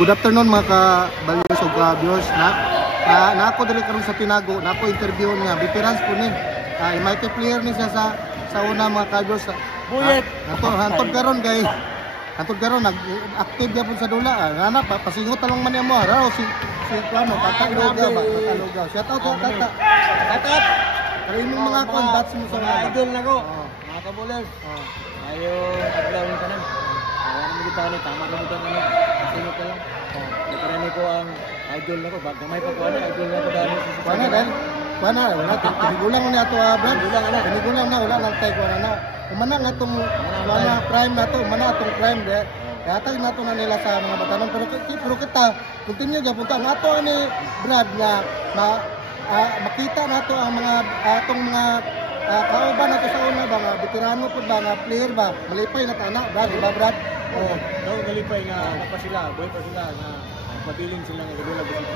Good afternoon mga ka-values ug ka-viewers na ako diri karon sa Tinago, na ako interview nga veterans po ni. MIT player ni siya sa una mga ka-viewers. Buyet. Hantod karon nag-active ya po sa dula. Ana pasingot lang man mo araw si Plano Tata Iloga ba? Tata Iloga. Shout out to Tata. Tata. Kaya yung mga contacts mo sa mga idol na ko. Mga kabulers. Ayo adlaw ni tanan. Ano mo kita ni tama ra mo tanan. Sino ka lang? Nakarani ko ang idol na ko. Gamay pa ko idol na ko dahil sa Pana, wala tinigulang ni ato Brad. Tinigulang na wala nang tay ko na. Umana nga tong wala prime na to, umana atong prime de. Kaya tag nato na nila sa mga batanon pero kita continue gyud punta ang ato ni Brad nga makita nato ang mga atong mga kauban nato sa una ba nga veterano pud ba nga player ba malipay na tana Brad, di ba Brad? Galipay nga pa sila, boy pa sila nga mabiling sila nga gadula bisig.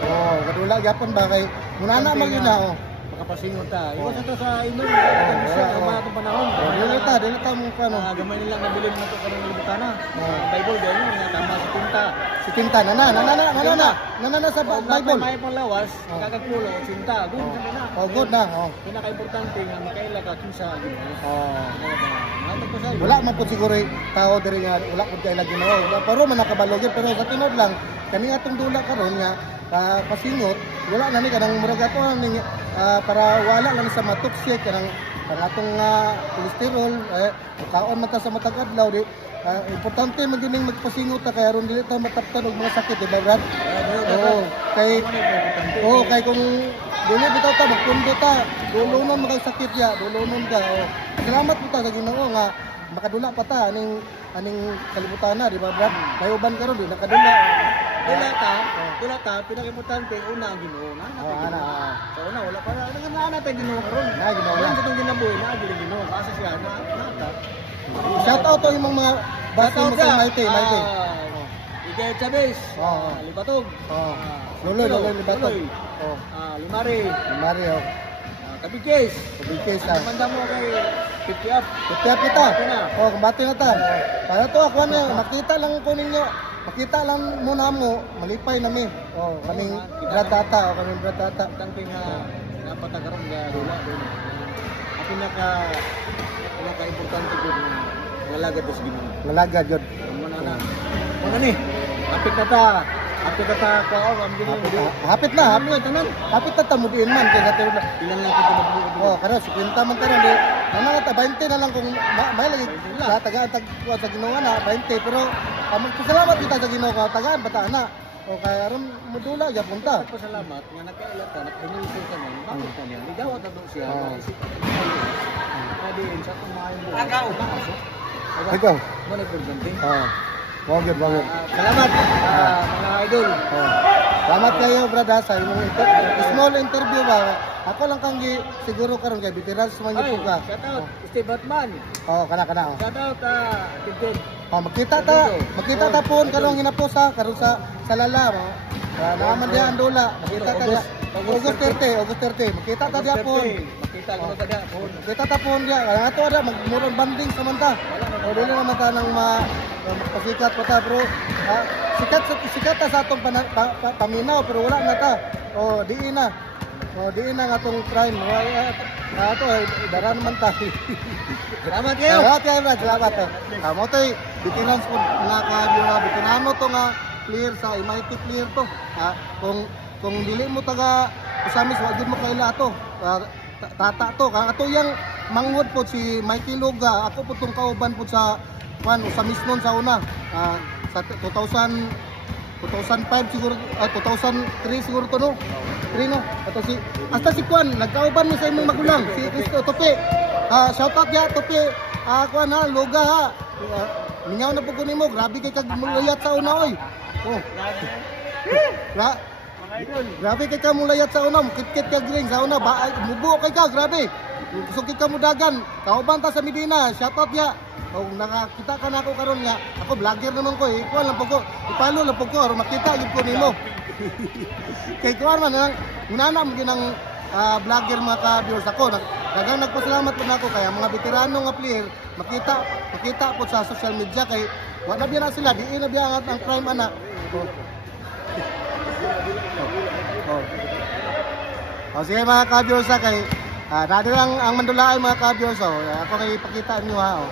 Gadula gyapon ba kay muna na magina makapasingon ta. Iwas ito sa inom mga itong panahon. Dili ta mo kano. Gamay nilang nabilin na ito karong libutana. Bible dahil nga tama si Tinta. Si Tinta nana sa Bible. May panglawas, kakagpulo, Tinta. Good na. Pinaka-importante nga makaila ka kinsa Ginoo. Wala man po siguro tao diri nga wala pud kay lagi Ginoo. Pero man nakabalogin pero sa tinod lang kani atong dula karon nga pasingot wala na ni kanang murag ato ni para wala lang sa matoxic kanang atong cholesterol kaon man ta sa matag adlaw di importante magining magpasingot ta kay aron dili ta mataptan og mga sakit di ba Brad? Kay kung dili bitaw ta magpundo ta dulunon magay sakit ya dulunon ka salamat po ta sa Ginoo nga makadula pa ta aning kalibutana di ba Brad? May uban karon di nakadula. Dula ta pinaka-importante una ang Ginoo na. So una wala pa na tay Ginoo karon. Ginoo na. Itong ginabuhi na Ginoo kasi siya na. Shout out to yung mga bata mo sa Maite. Ike Chavez. Libatog. Loloy Libatog. Limari. Kabikes. Manda mo kay 50 up. 50 up kita. Kumbati na ta. Para to ako nakita lang ko ninyo. Makita lang muna mo, malipay nami. Kaming Brad Tata Tangking napatagaron nga dula. Ang pinaka-importante ko na ngalagad sa Ginoo. Ngalagad yun. Ano ni? Hapit na ta ko ang Ginoo. Hapit na ta mo diin man kay natin. Ilan lang kita magbuo. Karo 50 man karon di. Mga ta 20 na lang kung may lagi tagaan sa Ginoo na 20 pero magpasalamat kita sa Ginoo ka tagaan bata na. Kay aron modula gyapon ta. Pasalamat nga nagkaila ta nakahimulso ka man. Bakit kanya? Ligawat na daw siya. Kadiin sa kumain mo. Ikaw. Mo na importante. Bagay. Salamat mga idol. Salamat kayo brada sa imong small interview ba. Ako lang kang siguro karon kay veterans man gyud ka. Shout out Steve Batman. Kana. Shout out Tintin. Makita ta pon karon ginaposa karon sa lala mo. Naman diha ang dula. Makita ta diha. August 30. Makita ta diha pon. Kita ta pon diha. Ato ada magmurong banding sa manta. Dili naman ta nang magpasikat pa ta bro. Sikat ta sa atong paminaw pero wala na ta. Diin na nga itong crime. Ito daran naman tayo. Salamat kayo. Salamat. Mo ito'y veterans po nga veterano to nga player sa MIT player to. Kung dili mo taga usamis, wag mo kaila to. Tata to. Ato yang manghod po si Mikey Loga. Ako po itong kauban po sa usamis nun sa una. Sa 2005 siguro, 2003 siguro to no. Hasta si Kwan, nagkauban mo sa imong magulang, si Cristo Tope. Shout out ya Tope. Kwan ha, Loga ha. Minyaw na po ko nimo, grabe kay kag mulayat sa una oy. Grabe kay kag mulayat sa una, kit-kit kag ring sa una, mubo kay ka, grabe. Gusto kay ka mudagan. Kauban ta sa Medina, shout out ya. Nakakita ka na ako karon nga. Ako vlogger naman ko eh. Kuan lang po ko. Ipalo lang po ko aron makita gyud ko nimo. Kay kuan man nang unana mo ginang vlogger mga ka-viewers ako. Dagang nagpasalamat po na ako kaya mga veterano nga player makita po sa social media kay wala biya na sila di na biya ang crime ana. O sige mga ka-viewers ha, kay dati lang ang mandulaan mga ka-viewers. Ako kay ipakita niyo ha.